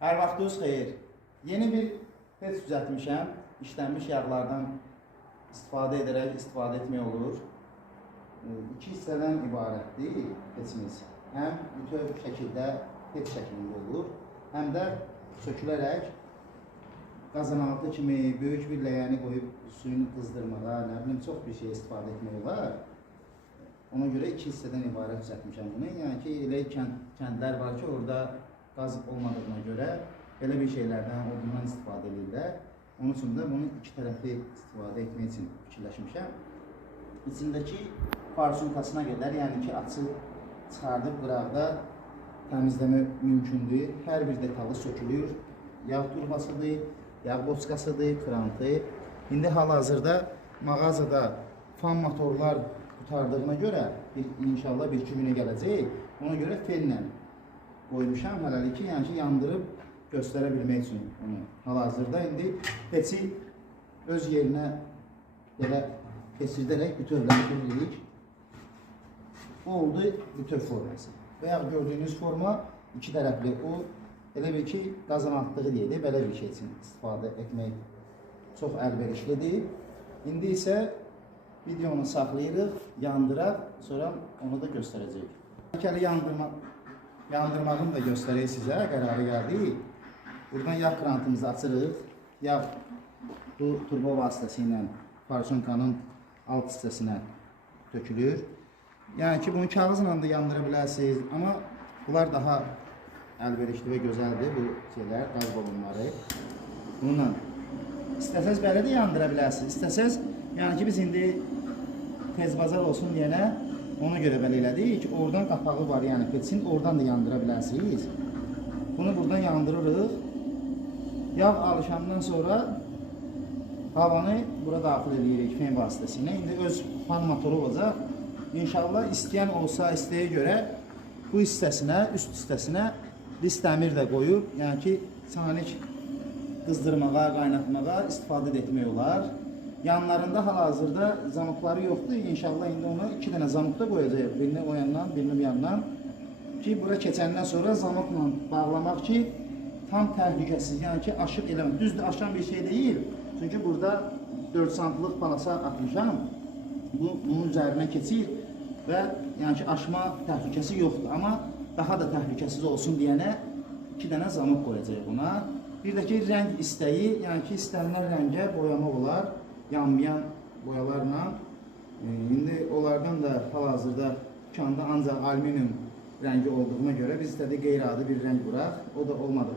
Hər vaxtınız xeyir. Yeni bir pec düzəltmişəm. İşlənmiş yağlardan istifadə etmək olur. İki hissədən ibarətdir pecimiz. Həm bütöv şəkildə pec şəklində olur, həm də sökülərək qazanaltı kimi böyük bir ləyəni qoyub suyunu qızdırmağa, nə bilim çox bir şey istifadə etmək olar. Ona görə iki hissədən ibarət düzəltmişəm bunu. Yəni ki, elə kəndlər var ki, orada qaz olmadığına görə belə bir şeylərdən, odundan istifadə edirlər. Onun üçün də bunu iki tərəfli istifadə etmək üçün fikirləşmişəm. İçindəki farsunkasına qədər, yəni ki, açıb, çıxardıb qıraqda təmizləmə mümkündür. Hər bir detalı sökülür. Yağ turbasıdır, yağ boçkasıdır, krantı. İndi hal-hazırda mağazada fan motorlar qurtardığına görə inşallah bir-iki günə gələcək. Ona görə fellə qoymuşam hələlik ki, yəni ki, yandırıb göstərə bilmək üçün onu. Hal-hazırda indi peci öz yerinə belə keçirdərək bütövləndiririk. Bu oldu bütöv forması. Və ya gördüyünüz forma iki tərəfli. O elə bir ki, qazanatlığı deyilir. Belə bir şey üçün istifadə etmək çox əlverişlidir. İndi isə videonu saxlayırıq, yandıraq, sonra onu da göstərəcəyik. Təkəli yandırmağını da göstərək sizə, qərarı gəldik. Buradan yağ krantımızı açırıq. Yağ bu turbo vasitəsilə farsonkanın alt hissəsinə tökülür. Yəni ki, bunu kağızla da yandıra bilərsiniz, amma bunlar daha əlverişli və gözəldir, bu şeylər, qaz balonları. Bununla istəsəz belə də yandıra bilərsiniz. İstəsəz, yəni ki, biz indi tez bazar olsun deyənə ona görə belə elədik ki, oradan qapağı var, yəni pecin, oradan da yandıra bilərsiniz. Bunu buradan yandırırıq. Yağ alışandan sonra havanı bura daxil edirik fen vasitəsilə. İndi öz fan motoru olacaq. İnşallah istəyən olsa, istəyə görə bu hissəsinə, üst hissəsinə lis dəmir də qoyub, yəni ki, sanik qızdırmağa, qaynatmağa istifadə etmək olar. Yanlarında hal-hazırda zamokları yoxdur. İnşallah indi ona iki dənə zamok da qoyacaq. Birini o yandan, birini bu yandan. Ki, bura keçəndən sonra zamokla bağlamaq ki, tam təhlükəsiz. Yəni ki, aşıq eləmək. Düzdür, aşan bir şey deyil. Çünki burada 4 santlıq palasa atmışam. Bunun üzərinə keçir və yəni ki, aşma təhlükəsi yoxdur. Amma daha da təhlükəsiz olsun deyənə iki dənə zamok qoyacaq buna. Bir də ki, rəng istəyi, yəni ki, istənilən rəngə boyamaq olar. Yanmayan boyalarla. İndi onlardan da hal-hazırda dükkanda ancaq alüminium rəngi olduğuna görə biz istədik qeyri-adi bir rəng quraq. O da olmadı.